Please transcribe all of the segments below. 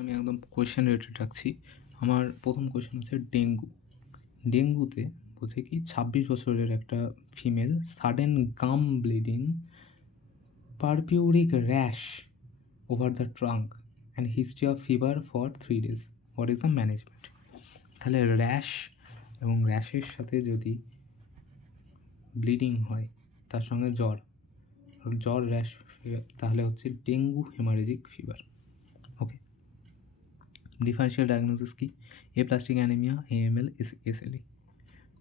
আমি একদম question related রাখছি। আমার প্রথম কোয়েশ্চেন হচ্ছে ডেঙ্গু। ডেঙ্গুতে বলছে কি 26 বছরের একটা female sudden gum bleeding, purpuric rash over the trunk and history of fever for 3 days। What is the management? তাহলে র্যাশ এবং র্যাশের সাথে যদি ব্লিডিং হয় তার সঙ্গে জ্বর র্যাশ তাহলে হচ্ছে ডেঙ্গু হেমারেজিক ফিভার। ওকে, ডিফারেন্সিয়াল ডায়াগনোসিস কি? এপ্লাস্টিক অ্যানিমিয়া, AML, SLE।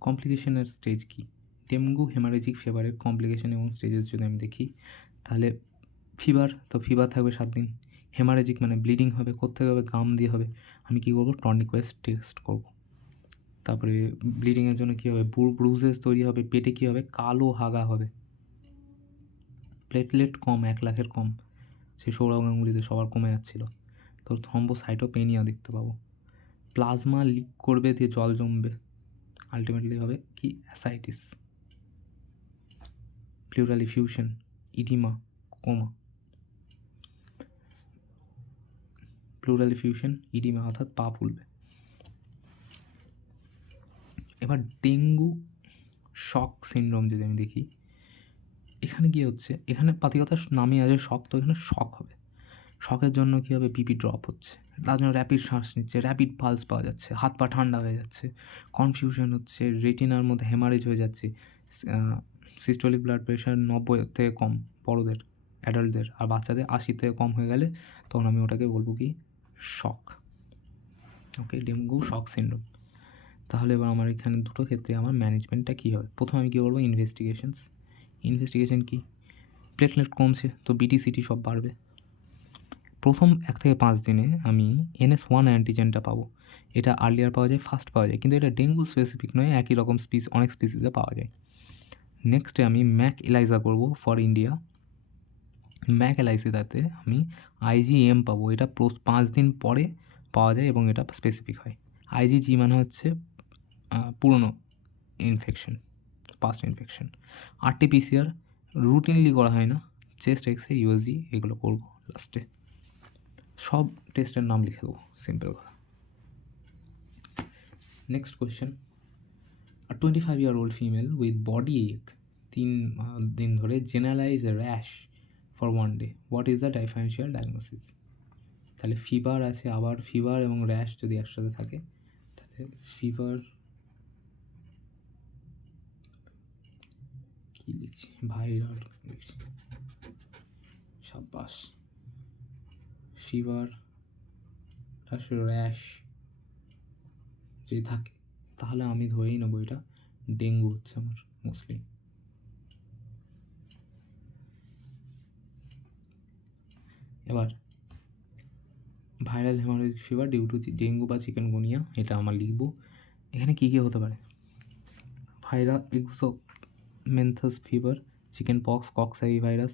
কমপ্লিকেশনের স্টেজ কি? ডেঙ্গু হেমারেজিক ফিভারের কমপ্লিকেশন এবং স্টেজেস যদি আমি দেখি তাহলে ফিভার থাকবে 7 দিন। হেমারেজিক মানে ব্লিডিং হবে, কোত্থেকে হবে? গাম দিয়ে হবে। আমি কী করবো? টর্নিকোয়েস্ট টেস্ট করব। তারপরে ব্লিডিংয়ের জন্য কী হবে? ব্রুজেস তৈরি হবে, পেটে কী হবে? কালো হাগা হবে। প্লেটলেট কম, 1 লাখের কম, সেই সৌরভ গাঙ্গুলিতে সবার কমে যাচ্ছিলো, তো থ্রম্বোসাইটোপেনিয়া দেখতে পাবো। প্লাজমা লিক করবে, দিয়ে জল জমবে, আলটিমেটলি হবে কি? Ascites. Pleural effusion, oedema, coma. Pleural effusion, oedema অর্থাৎ পা ফুলবে। এবার ডেঙ্গু শক সিনড্রোম যদি আমি দেখি, এখানে কী হচ্ছে? এখানে পাতিকতার নামই আছে শক, তো এখানে শক হবে। শকের জন্য কী হবে? বিপি ড্রপ হচ্ছে, তার জন্য র্যাপিড শ্বাস নিচ্ছে, র্যাপিড পালস পাওয়া যাচ্ছে, হাত পা ঠান্ডা হয়ে যাচ্ছে, কনফিউশন হচ্ছে, রেটিনার মধ্যে হেমারেজ হয়ে যাচ্ছে, সিস্টোলিক ব্লাড প্রেশার 90 থেকে কম বড়োদের, অ্যাডাল্টদের, আর বাচ্চাদের 80 থেকে কম হয়ে গেলে তখন আমি ওটাকে বলবো কি? শক। ওকে, ডেঙ্গু শক সিনড্রোম। তাহলে এবার আমার এখানে দুটো ক্ষেত্রে আমার ম্যানেজমেন্টটা কী হবে? প্রথমে আমি কী করবো? ইনভেস্টিগেশন কি? প্লেটলেট কমছে তো BT-CT সব বাড়বে। প্রথম 1 থেকে 5 দিনে আমি NS1 অ্যান্টিজেনটা পাবো। এটা আর্লিয়ার পাওয়া যায়, ফাস্ট পাওয়া যায়, কিন্তু এটা ডেঙ্গু স্পেসিফিক নয়, একই রকম অনেক স্পিসিসে পাওয়া যায়। নেক্সটে আমি ম্যাক এলাইজা করবো ফর ইন্ডিয়া। ম্যাক এলাইজাতে আমি IgM পাবো, এটা 5 দিন পরে পাওয়া যায় এবং এটা স্পেসিফিক হয়। IgG মানে হচ্ছে পুরনো infection, past infection. RT-PCR routinely করা হয় না, চেস্ট এক্সরে, USG এগুলো করবো লাস্টে। সব টেস্টের নাম লিখে দেবো, সিম্পল কথা। Next question, 25-year-old female with body এক 3 দিন ধরে generalise rash for 1 day, what is the differential diagnosis? তাহলে ফিভার আছে, আবার ফিভার এবং র্যাশ যদি একসাথে থাকে তাহলে ফিভার কী লিখছি? ভাইরাল লিখছি, সাব্বাস। ফিভার র্যাশ যদি থাকে তাহলে আমি ধরেই নেবো এটা ডেঙ্গু হচ্ছে আমার মোস্টলি। এবার viral haemorrhagic fever due to dengue বা চিকেনগুনিয়া, এটা আমার লিখবো। এখানে কী কী হতে পারে? Viral exanthematous fever, chicken pox, coxsackie virus,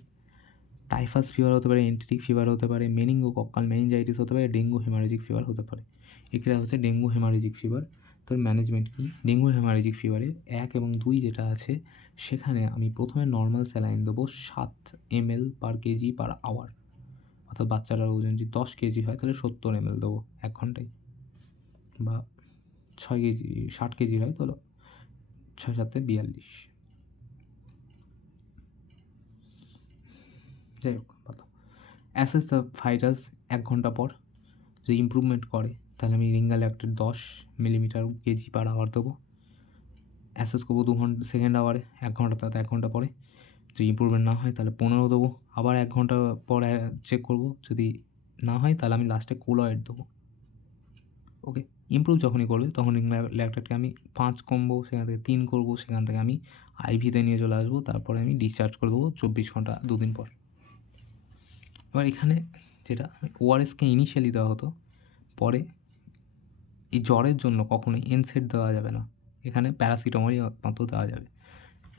typhus fever হতে পারে, এন্টেরিক ফিভার হতে পারে, মেনিঙ্গোকক্কাল মেনিনজাইটিস হতে পারে, ডেঙ্গু হেমারেজিক ফিভার হতে পারে। এগুলো হচ্ছে ডেঙ্গু হেমারেজিক ফিভার। তোর ম্যানেজমেন্ট কি? ডেঙ্গু হেমারেজিক ফিভারে 1 এবং 2 যেটা আছে সেখানে আমি প্রথমে নর্মাল স্যালাইন দেবো 7 ml/kg/hour, অর্থাৎ বাচ্চাটার ওজন যদি 10 কেজি হয় তাহলে 70 ml দেবো 1 ঘন্টায়, বা 6 কেজি 60 কেজি হয় তাহলে 6-7 42। যাই হোক, ভালো। অ্যাসেস দ্য ভাইরাস 1 ঘন্টা পর, যদি ইমপ্রুভমেন্ট করে তাহলে আমি রিঙ্গাল্যাক্টেড 10 ml/kg/hour দেবো। অ্যাসেস করবো 2 সেকেন্ড আওয়ারে, 1 ঘন্টা তাতে 1 ঘন্টা পরে। যদি ইমপ্রুভমেন্ট না হয় তাহলে 15 দেবো, আবার 1 ঘন্টা পর চেক করবো, যদি না হয় তাহলে আমি লাস্টে কোলয়েড দেবো। ওকে, ইমপ্রুভ যখনই করবে তখন রিঙ্গাল্যাক্টেডকে আমি 5 কমবো, সেখান থেকে 3 করবো, সেখান থেকে আমি IV-তে নিয়ে চলে আসবো, তারপরে আমি ডিসচার্জ করে দেবো 24 ঘন্টা 2 দিন পর। এবার এখানে যেটা ORSকে ইনিশিয়ালি দেওয়া হতো, পরে এই জ্বরের জন্য কখনোই NSAID দেওয়া যাবে না, এখানে প্যারাসিটামলই মাত্র দেওয়া যাবে।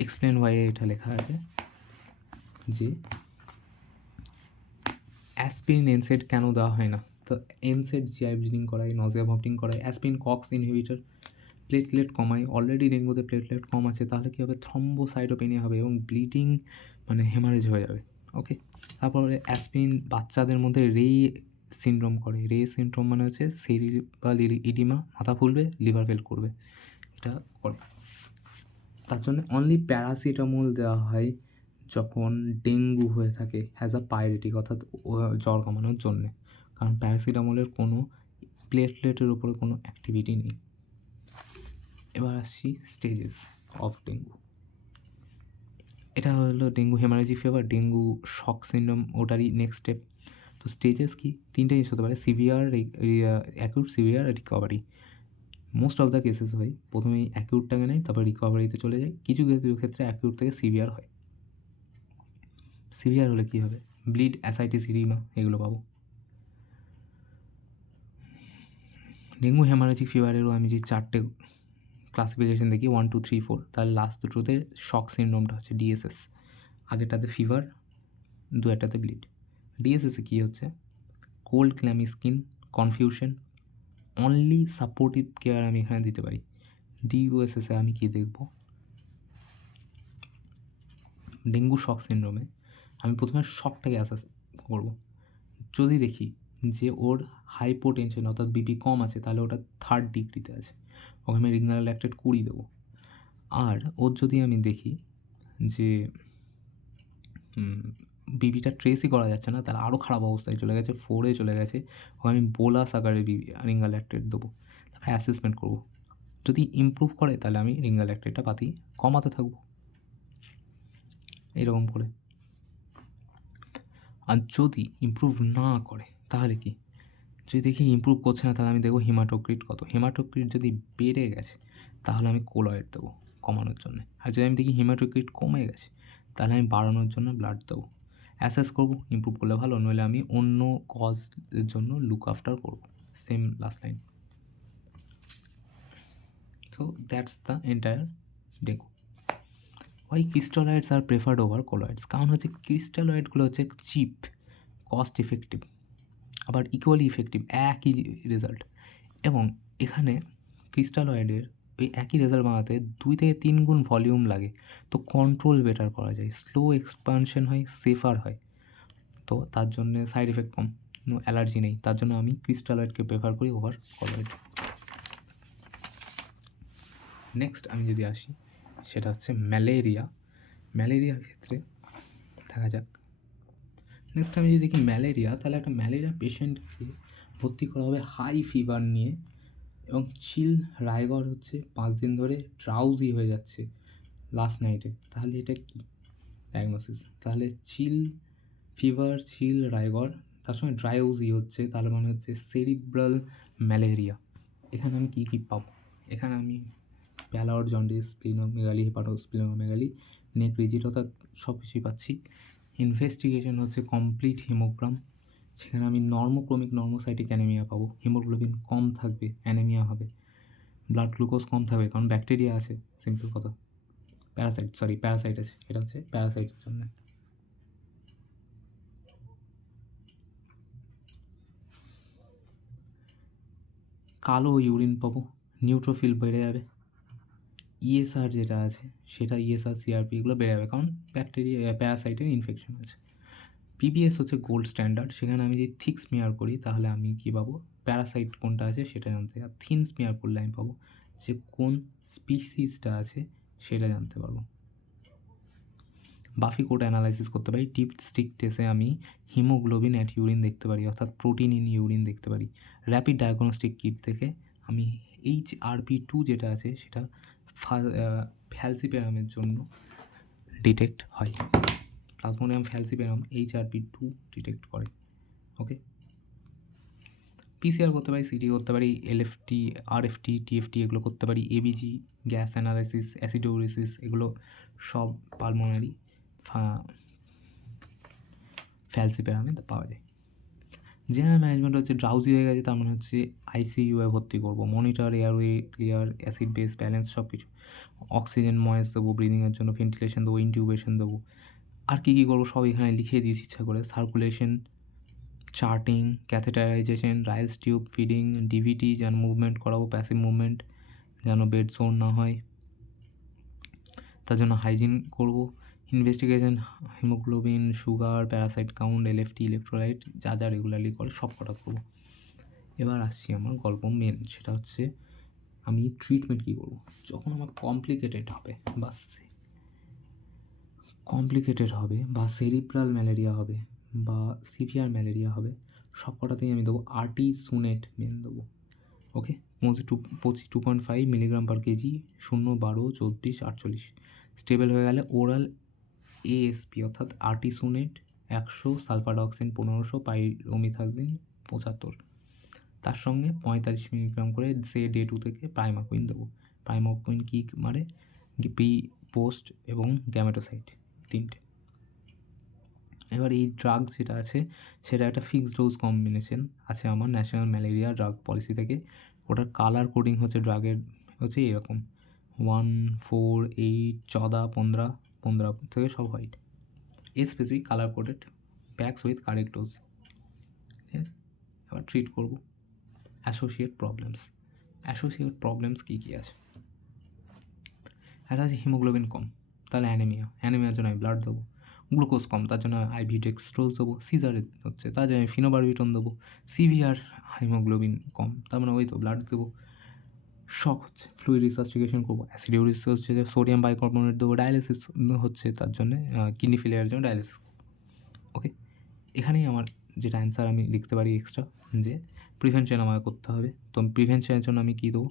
এক্সপ্লেন ওয়াই এটা লেখা আছে যে অ্যাসপিরিন NSAID কেন দেওয়া হয় না, তো NSAID GI ব্লিডিং করায়, নজিয়া ভমিটিং করায়, অ্যাসপিরিন কক্স ইনহিবিটর প্লেটলেট কমায়, অলরেডি ডেঙ্গুতে প্লেটলেট কম আছে, তাহলে কী হবে? থ্রম্বোসাইটোপেনিয়া হবে এবং ব্লিডিং মানে হেমারেজ হয়ে যাবে। ওকে, তারপরে অ্যাসপিরিন বাচ্চাদের মধ্যে সিনড্রোম করে। রে সিনড্রোম মানে হচ্ছে সেরিব্রাল ইডিমা, মাথা ফুলবে, লিভার ফেল করবে, এটা করে। তার জন্য অনলি প্যারাসিটামল দেওয়া হয় যখন ডেঙ্গু হয়ে থাকে অ্যাজ আ পাইরেটিক, অর্থাৎ জ্বর কমানোর জন্যে, কারণ প্যারাসিটামলের কোনো প্লেটলেটের উপরে কোনো অ্যাক্টিভিটি নেই। এবার আসছি স্টেজেস অফ ডেঙ্গু। এটা হলো dengue haemorrhagic fever, dengue shock syndrome, ওটারই নেক্সট স্টেপ। তো স্টেজেস কি, তিনটে জিনিস হতে পারে: severe, acute, severe, recovery. Most of the cases হয় প্রথমেই অ্যাকিউটটাকে নেয়, তারপর রিকভারিতে চলে যায়। কিছু কিছু ক্ষেত্রে অ্যাকিউট থেকে সিভিয়ার হয়। সিভিয়ার হলে কী হবে? ব্লিড, অ্যাসাইটিস, ইডিমা, এগুলো পাবো। ডেঙ্গু হেমারেজিক ফিভারেরও আমি যে 4টে ক্লাসিফিকেশন দেখি 1, 2, 3, 4, তার লাস্ট দুটোতে শক সিনড্রোমটা হচ্ছে ডিএসএস। আগেরটাতে ফিভার, দু একটাতে ব্লিড। ডিএসএসে কী হচ্ছে? Cold, clammy skin, confusion, only supportive care আমি এখানে দিতে পারি। ডিওএসএসে আমি কী দেখব? ডেঙ্গু শক সিনড্রোমে আমি প্রথমে শকটাকে অ্যাসেস করব। যদি দেখি যে ওর হাইপোটেনশন অর্থাৎ বিপি কম আছে, তাহলে ওটা 3rd ডিগ্রিতে আছে, ওকে আমি রিগনাল ল্যাকটেট 20 দেবো। আর ওর যদি আমি দেখি যে বিপিটা ট্রেসই করা যাচ্ছে না, তাহলে আরও খারাপ অবস্থায় চলে গেছে, 4-এ চলে গেছে, ওকে আমি বোলাস আকারে রিঙ্গাল ল্যাকটেট দেবো। তারপরে অ্যাসেসমেন্ট করবো। যদি ইমপ্রুভ করে তাহলে আমি রিঙ্গাল ল্যাকটেটটা পাতি কমাতে থাকবো, এরকম করে। আর যদি ইমপ্রুভ না করে তাহলে কি? যদি দেখি ইমপ্রুভ করছে না, তাহলে আমি দেখবো হিমাটোক্রিট কত। হিমাটোক্রিট যদি বেড়ে গেছে তাহলে আমি কোলয়েড দেবো কমানোর জন্য। আর যদি আমি দেখি হিমাটোক্রিট কমে গেছে তাহলে আমি বাড়ানোর জন্য ব্লাড দেবো। অ্যাসেস করবো, ইমপ্রুভ করলে ভালো, নইলে আমি অন্য কজের জন্য লুক আফটার করবো। Same last line. So that's the entire dengue. Why crystalloids are preferred over colloids? কারণ হচ্ছে ক্রিস্টালয়েডগুলো হচ্ছে চিপ, কস্ট ইফেক্টিভ, আবার ইকুয়ালি ইফেক্টিভ, একই রেজাল্ট। এবং এখানে ক্রিস্টালয়েডের ওই একই রেজাল্ট বানাতে 2 থেকে 3 গুণ ভলিউম লাগে, তো কন্ট্রোল বেটার করা যায়, স্লো এক্সপানশন হয়, সেফার হয়। তো তার জন্যে সাইড এফেক্ট কম, অ্যালার্জি নেই, তার জন্য আমি ক্রিস্টালয়েডকে প্রেফার করি ওভার কলয়েড। নেক্সট আমি যদি আসি, সেটা হচ্ছে ম্যালেরিয়া। ম্যালেরিয়ার ক্ষেত্রে দেখা যাক। নেক্সট আমি যদি দেখি ম্যালেরিয়া, তাহলে একটা ম্যালেরিয়া পেশেন্টকে ভর্তি করা হবে হাই ফিভার নিয়ে, এবং চিল রাইগর হচ্ছে 5 দিন ধরে ড্রাউজি হয়ে যাচ্ছে লাস্ট নাইটে। তাহলে এটা কি ডায়াগনোসিস? তাহলে চিল ফিভার, চিল রাইগর, তার সঙ্গে ড্রাউজি হচ্ছে, তাহলে মানে হচ্ছে সেরিব্রাল ম্যালেরিয়া। এখানে আমি কী কী পাবো? এখানে আমি প্যালাওর জন্ডিস, স্প্লিনোমেগালি, হেপাটোস্প্লিনোমেগালি, নেক রিজিড, অর্থাৎ সব কিছুই পাচ্ছি। ইনভেস্টিগেশন হচ্ছে কমপ্লিট হিমোগ্রাম, সেখানে আমি নর্মোক্রমিক নর্মোসাইটিক অ্যানেমিয়া পাবো, হিমোগ্লোবিন কম থাকবে, অ্যানেমিয়া হবে, ব্লাড গ্লুকোজ কম থাকবে, কারণ ব্যাকটেরিয়া আছে, সিম্পল কথা। প্যারাসাইট আছে, এটা হচ্ছে প্যারাসাইটের জন্য। কালো ইউরিন পাবো, নিউট্রোফিল বেড়ে যাবে, ইএসআর যেটা আছে সেটা, ইএসআর, সিআরপি, এগুলো বেড়ে যাবে, কারণ ব্যাকটেরিয়া প্যারাসাইটের ইনফেকশন আছে। পিবিএস হচ্ছে গোল্ড স্ট্যান্ডার্ড, সেখানে আমি যদি থিক স্মিয়ার করি তাহলে আমি কী পাবো? প্যারাসাইট কোনটা আছে সেটা জানতে। আর থিন স্মিয়ার করলে আমি পাবো যে কোন স্পিসিসটা আছে সেটা জানতে পারবো। বাফি কোড অ্যানালাইসিস করতে পারি। টিপ স্টিক টেস্টে আমি হিমোগ্লোবিন অ্যাট ইউরিন দেখতে পারি, অর্থাৎ প্রোটিন ইন ইউরিন দেখতে পারি। র্যাপিড ডায়াগনস্টিক কিট থেকে আমি HRP2 যেটা আছে সেটা ফ্যালসিপেরামের জন্য ডিটেক্ট হয়। প্লাজমোডিয়াম ফ্যালসিপেরাম HRP2 ডিটেক্ট করে। ওকে, পিসিআর করতে পারি, সিটি করতে পারি, এলএফটি, আরএফটি, টিএফটি এগুলো করতে পারি, এবিজি, গ্যাস অ্যানালাইসিস, অ্যাসিডোরিসিস, এগুলো সব পালমোনারি ফ্যালসিপেরামে পাওয়া যায়। জেনারেল ম্যানেজমেন্ট হচ্ছে ড্রাউজি হয়ে গেছে, তার মানে হচ্ছে আইসিইউয়ে ভর্তি করবো, monitor, airway clear, acid base balance সব কিছু, অক্সিজেন ময়েস দেবো, ব্রিদিংয়ের জন্য ভেন্টিলেশন দেবো, ইনটিউবেশন দেবো। আর কী কী করবো সব এখানে লিখে দিয়েছি ইচ্ছা করে। Circulation, charting, catheterisation, Ryle's tube feeding, DVT, যেন মুভমেন্ট করাবো, প্যাসিভ মুভমেন্ট, যেন বেড সোর না হয়, তার জন্য হাইজিন করবো, investigation haemoglobin, sugar, parasite count, LFT, electrolyte যা যা রেগুলারলি করে সব কটা করবো। এবার আসছি আমার গল্প মেন, সেটা হচ্ছে আমি ট্রিটমেন্ট কী করবো যখন আমার কমপ্লিকেটেড হবে বা সেরিব্রাল ম্যালেরিয়া হবে বা সিভিয়ার ম্যালেরিয়া হবে, সব কটাতেই আমি দেবো আর্টিসুনেট মেন দেবো। ওকে, 2.5 মিলিগ্রাম পার কেজি, 0, 12, 34, 48। স্টেবল হয়ে গেলে ওরাল এএসপি অর্থাৎ আর্টিসুনেট 100, সালফাডক্সিন 1500, পাইরোমিথাক্সিন 75। তার সঙ্গে 45 মিলিগ্রাম করে ডে 2 থেকে প্রাইমাকুইন দেবো। প্রাইমাকুইন কী মারে, প্রি, পোস্ট এবং গ্যামেটোসাইট 3টে। এবার এই ড্রাগ যেটা আছে সেটা একটা ফিক্সড ডোজ কম্বিনেশন আছে আমার ন্যাশনাল ম্যালেরিয়া ড্রাগ পলিসি থেকে। ওটার কালার কোডিং হচ্ছে ড্রাগের হচ্ছে এরকম 1, 4, 8, 14, 15, 15 থেকে সব হোয়াইট। এই specific colour coded packs with correct dose. ঠিক আছে, এবার ট্রিট করবো অ্যাসোসিয়েট প্রবলেমস কী কী আছে। একটা আছে হিমোগ্লোবিন কম, তাহলে অ্যানিমিয়ার জন্য আমি ব্লাড দেবো। গ্লুকোজ কম, তার জন্য আইভি ডেক্সট্রোজ দেবো। সিজারে হচ্ছে তার জন্য আমি ফিনোবারবিটন দেবো। সিভিয়ার হিমোগ্লোবিন কম, তার মানে ওই তো ব্লাড দেবো। শক হচ্ছে ফ্লুইড রিসাসিফিকেশন করবো। অ্যাসিডিউরিস হচ্ছে যে সোডিয়াম বাইকার্বনেট দেবো। ডায়ালিসিস হচ্ছে তার জন্য কিডনি ফেলিয়ারের জন্য ডায়ালিসিস। ওকে, এখানেই আমার যেটা অ্যান্সার আমি লিখতে পারি এক্সট্রা, যে প্রিভেনশন আমাকে করতে হবে। তো প্রিভেনশনের জন্য আমি কী দেবো,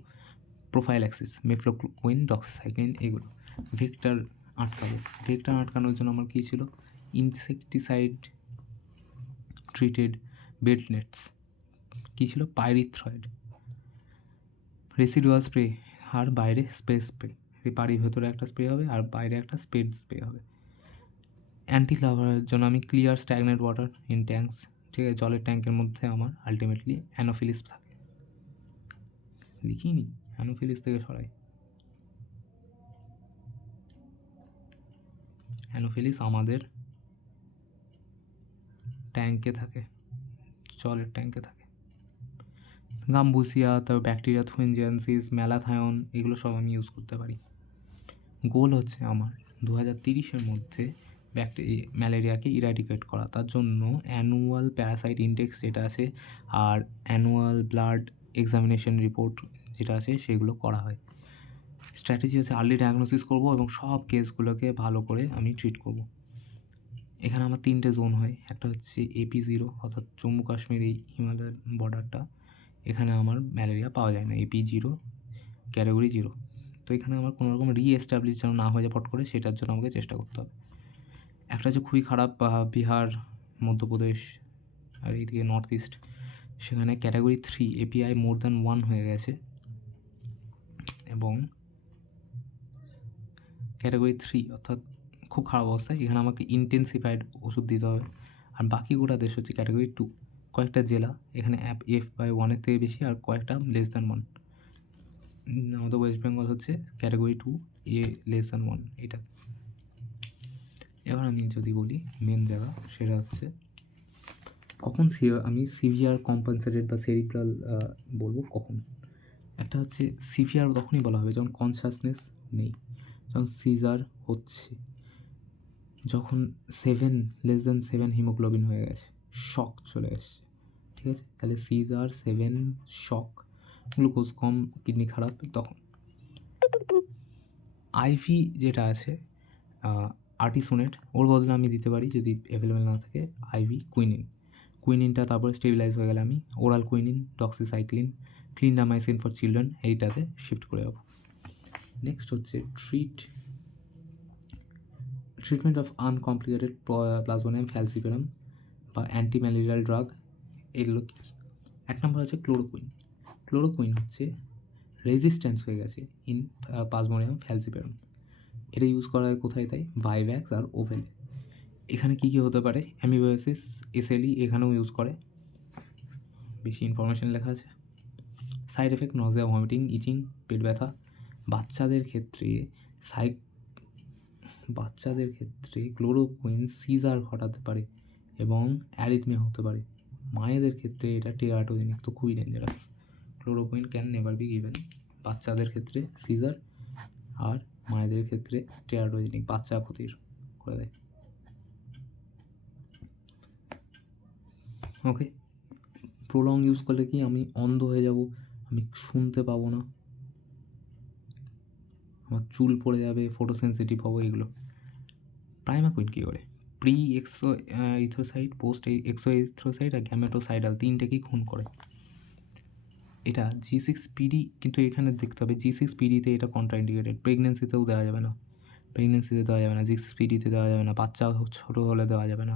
প্রোফাইল্যাক্সিস, মেফ্লোকুইন, ডক্সিসাইক্লিন, এগুলো। ভেক্টর আটকানোর জন্য আমার কী ছিল, ইনসেকটিসাইড ট্রিটেড বেড নেটস, কী ছিল, পাইরিথ্রয়েড। রেসিডুয়াল স্প্রে আর বাইরে স্প্রে, বাড়ির ভেতরে একটা স্প্রে হবে আর বাইরে একটা স্প্রে হবে। অ্যান্টি লাভারের জন্য আমি ক্লিয়ার স্ট্যাগনেট ওয়াটার ইন ট্যাঙ্কস, ঠিক আছে, জলের ট্যাঙ্কের মধ্যে আমার আলটিমেটলি অ্যানোফিলিস থাকে। লিখিনি, অ্যানোফিলিস থেকে সরাই। অ্যানোফিলিস আমাদের ট্যাঙ্কে থাকে, জলের ট্যাঙ্কে থাকে। গাম্বুসিয়া, তারপর ব্যাকটেরিয়া থুইনজিয়ানসিস, ম্যালাথায়ন, এগুলো সব আমি ইউজ করতে পারি। গোল হচ্ছে আমার 2030-এর মধ্যে ম্যালেরিয়াকে ইরাডিকেট করা। তার জন্য অ্যানুয়াল প্যারাসাইট ইনডেক্স যেটা আছে আর অ্যানুয়াল ব্লাড এক্সামিনেশন রিপোর্ট যেটা আছে সেগুলো করা হয়। স্ট্র্যাটেজি হচ্ছে আর্লি ডায়াগনোসিস করবো এবং সব কেসগুলোকে ভালো করে আমি ট্রিট করব। এখানে আমার 3টে জোন হয়। একটা হচ্ছে AP0 অর্থাৎ জম্মু কাশ্মীর, এই হিমালয়ের বর্ডারটা, এখানে আমার ম্যালেরিয়া পাওয়া যায় না। AP0 category 0। তো এখানে আমার কোনো রকম রিএস্টাবলিশ যেন না হয়ে যায় পট করে, সেটার জন্য আমাকে চেষ্টা করতে হবে। একটা হচ্ছে খুবই খারাপ বিহার, মধ্যপ্রদেশ আর এইদিকে নর্থ ইস্ট, সেখানে ক্যাটাগরি 3 API মোর দ্যান 1 হয়ে গেছে এবং ক্যাটাগরি 3 অর্থাৎ খুব খারাপ অবস্থায়, এখানে আমাকে ইন্টেন্সিফাইড ওষুধ দিতে হবে। আর বাকি গোটা দেশ হচ্ছে ক্যাটাগরি 2। কয়েকটা জেলা এখানে F/1 থেকে বেশি আর কয়েকটা লেস দ্যান 1। আমাদের ওয়েস্ট বেঙ্গল হচ্ছে ক্যাটাগরি 2 A <1। এটা এবার আমি যদি বলি মেন জায়গা, সেটা হচ্ছে কখন আমি সিভিয়ার কম্পেনসেটেড বা সেরিব্রাল বলবো কখন। একটা হচ্ছে সিভিয়ার তখনই বলা হবে যখন কনসাসনেস নেই, যখন সিজার হচ্ছে, যখন 7 হিমোগ্লোবিন হয়ে গেছে, শক চলে এসছে, ঠিক আছে, তাহলে সিজার 7 শক, গ্লুকোজ কম, কিডনি খারাপ, তখন। আইভি যেটা আছে আর্টিসোনেট, ওর বদলে আমি দিতে পারি যদি অ্যাভেলেবেল না থাকে আইভি কুইনিনটা, তারপরে স্টেবিলাইজ হয়ে গেলে আমি oral quinine, doxycycline, clindamycin for children এইটাতে শিফট করে যাবো। নেক্সট হচ্ছে ট্রিটমেন্ট অফ আনকমপ্লিকেটেড প্লাজমোডিয়াম ফ্যালসিপারাম বা অ্যান্টি ম্যালেরিয়াল ড্রাগ। এগুলো কী? 1 নম্বর হচ্ছে ক্লোরোকুইন হচ্ছে রেজিস্ট্যান্স হয়ে গেছে ইন প্লাজমোডিয়াম ফ্যালসিপারাম। এটা ইউজ করা হয় কোথায়, তাই ভাইভ্যাক্স আর ওভেলে। এখানে কী কী হতে পারে, অ্যামিবায়োসিস, SLE এখানেও ইউজ করে, বেশি ইনফরমেশান লেখা আছে। সাইড এফেক্ট নজিয়া, ভমিটিং, ইচিং, পেট ব্যথা। বাচ্চাদের ক্ষেত্রে ক্লোরোকুইন সিজার ঘটাতে পারে এবং অ্যারিথমিয়া হতে পারে। মায়েদের ক্ষেত্রে এটা টেরাটোজেনিক, তো খুবই dangerous. Chloroquine can never be given. বাচ্চাদের ক্ষেত্রে সিজার আর মায়েদের ক্ষেত্রে টেরাটোজেনিক, বাচ্চা ক্ষতির করে দেয়। ওকে, প্রলং ইউজ করলে কি আমি অন্ধ হয়ে যাব, আমি শুনতে পাবো না, আমার চুল পড়ে যাবে, ফটোসেন্সিটিভ হবো, এগুলো। প্রাইমাকুইন কী করে? প্রি এক্সো ইথ্রোসাইড, পোস্ট এক্সো ইথ্রোসাইড আর গ্যামেটোসাইডাল তিনটেকেই খুন করে। এটা G6PD, কিন্তু এখানে দেখতে হবে G6PD-তে এটা কন্ট্রাইন্ডিকেটেড। প্রেগনেন্সিতেও দেওয়া যাবে না, প্রেগনেন্সিতে দেওয়া যাবে না, G6PD-তে দেওয়া যাবে না, বাচ্চা ছোটো হলে দেওয়া যাবে না।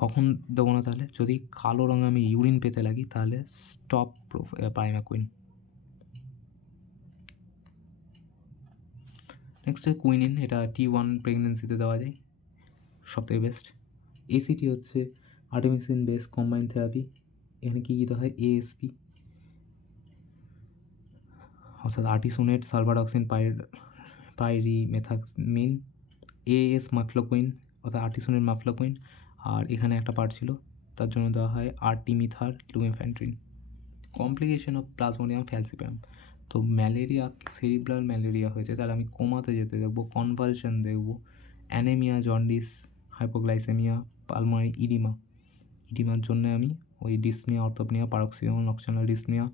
কখন দেবো না তাহলে? যদি কালো রঙে আমি ইউরিন পেতে লাগি, তাহলে স্টপ প্রাইমাকুইন। নেক্সট কুইনিন, এটা T1 প্রেগনেন্সিতে দেওয়া যায়, সবথেকে বেস্ট। ACT হচ্ছে আর্টেমিসিন বেস কম্বাইন থেরাপি। এখানে কী কী দেওয়া হয়? ASP অর্থাৎ আর্টিসোনেট সালভাডক্সিন পাইরিমেথাক্সমিন, AS মাফ্লোকুইন অর্থাৎ আর্টিসোনেট মাফ্লোকুইন, আর এখানে একটা পার্ট ছিল তার জন্য দেওয়া হয় আর্টিমিথার লুমেফ্যান্ট্রিন। কমপ্লিকেশন অফ প্লাজমোডিয়াম ফ্যালসিপারাম, তো ম্যালেরিয়া, সেরিব্রাল ম্যালেরিয়া হয়েছে, তাহলে আমি কোমাতে যেতে দেখবো, কনভালশন দেখবো, অ্যানেমিয়া, জন্ডিস, হাইপোগ্লাইসেমিয়া, পালমোনারি ইডিমার জন্য আমি ওই ডিসমিয়া, অর্থোপনিয়া, পারক্সিমল নকশনাল ডিসমিয়া,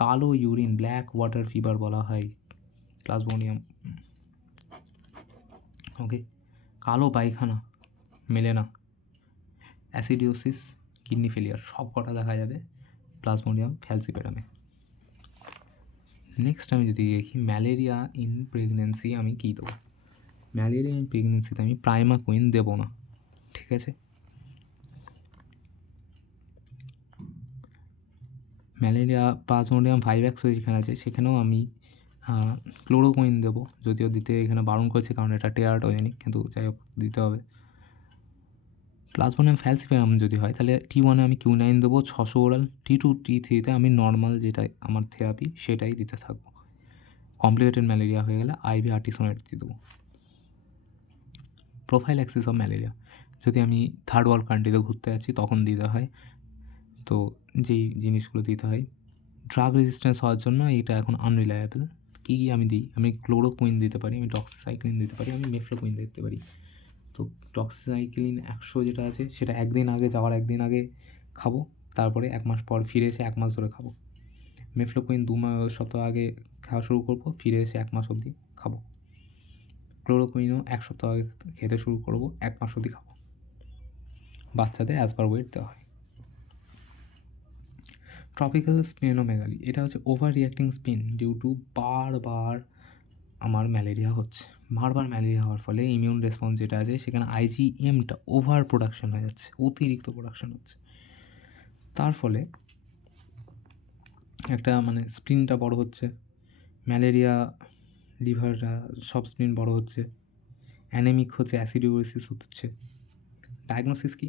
কালো ইউরিন, ব্ল্যাক ওয়াটার ফিভার বলা হয় প্লাজমোডিয়াম। ওকে, কালো পায়খানা, মেলে না, অ্যাসিডিওসিস, কিডনি ফেলিয়ার, সব কটা দেখা যাবে প্লাজমোডিয়াম ফ্যালসিপারামে। নেক্সট আমি যদি দেখি ম্যালেরিয়া ইন প্রেগনেন্সি, আমি কী দেবো? ম্যালেরিয়া ইন প্রেগনেন্সিতে আমি প্রাইমাকুইন দেবো না, ঠিক আছে? ম্যালেরিয়া প্লাজমোডিয়াম 5X যেখানে আছে সেখানেও আমি ক্লোরোকুইন দেবো, যদিও দিতে এখানে বারণ করেছে কারণ এটা টেরাটোজেনিক, কিন্তু যাই হোক দিতে হবে। প্লাজমোডিয়াম ফ্যালসিপারাম যদি হয় তাহলে T1 আমি Q9 দেবো 600 ওরাল, T2 T3-তে আমি নর্মাল যেটা আমার থেরাপি সেটাই দিতে থাকবো। কমপ্লিকেটেড ম্যালেরিয়া হয়ে গেলে IV আর্টিসোনেট দিয়ে দেবো। প্রোফাইল্যাক্সিস অফ ম্যালেরিয়া, যদি আমি থার্ড ওয়ার্ল্ড কান্ট্রিতে ঘুরতে যাচ্ছি তখন দিতে হয়, তো যেই জিনিসগুলো দিতে হয়। ড্রাগ রেজিস্ট্যান্স হওয়ার জন্য এটা এখন আনরিলায়েবল। কী কী আমি দিই? আমি ক্লোরোকুইন দিতে পারি, আমি ডক্সিসাইক্লিন দিতে পারি, আমি মেফ্লোকুইন দিতে পারি। তো ডক্সিসাইক্লিন 100 যেটা আছে সেটা যাওয়ার একদিন আগে খাবো, তারপরে 1 মাস পর ফিরে এসে 1 মাস ধরে খাবো। মেফ্লোকুইন 2 সপ্তাহ আগে খাওয়া শুরু করবো, ফিরে এসে 1 মাস অবধি খাবো। ক্লোরোকুইনও 1 সপ্তাহ আগে খেতে শুরু করবো, 1 মাস অবধি খাবো। বাচ্চাদের অ্যাজ পার ওয়েট দেওয়া হয়। ট্রপিক্যাল স্প্লেনোমেগালি, এটা হচ্ছে over reacting spleen due to বারবার আমার ম্যালেরিয়া হচ্ছে। বারবার ম্যালেরিয়া হওয়ার ফলে ইমিউন রেসপন্স যেটা আছে সেখানে IgMটা ওভার প্রোডাকশন হয়ে যাচ্ছে, অতিরিক্ত প্রোডাকশন হচ্ছে। তার ফলে একটা স্প্লিনটা বড় হচ্ছে, ম্যালেরিয়া, লিভার, সব স্প্লিন বড় হচ্ছে, অ্যানেমিক হচ্ছে, অ্যাসিডিওসিস হচ্ছে। ডায়াগনোসিস কি?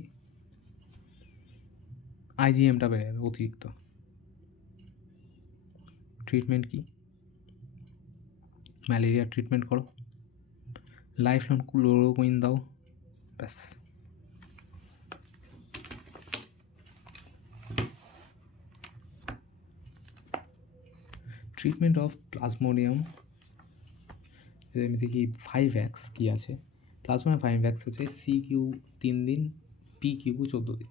IgMটা বেড়ে যাবে অতিরিক্ত। ট্রিটমেন্ট কি? ম্যালেরিয়ার ট্রিটমেন্ট করো, লাইফ লং ক্লোরোকুইন দাও, ব্যাস। ট্রিটমেন্ট অফ প্লাজমোডিয়াম, যদি আমি দেখি 5X কী আছে, প্লাজমোডিয়াম 5X হচ্ছে CQ 3 দিন, PQ 14 দিন।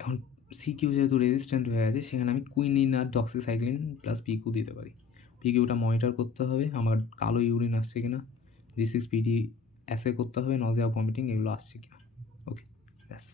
এখন CQ যেহেতু রেজিস্ট্যান্ট হয়ে আছে সেখানে আমি কুইনিন আর ডক্সিসাইক্লিন প্লাস PQ দিতে পারি। PQটা মনিটর করতে হবে, আমার কালো ইউরিন আসছে কিনা, G6PD অ্যাসে করতে হবে, নজিয়া ভমিটিং এগুলো আসছে কিনা। ওকে, ব্যাস।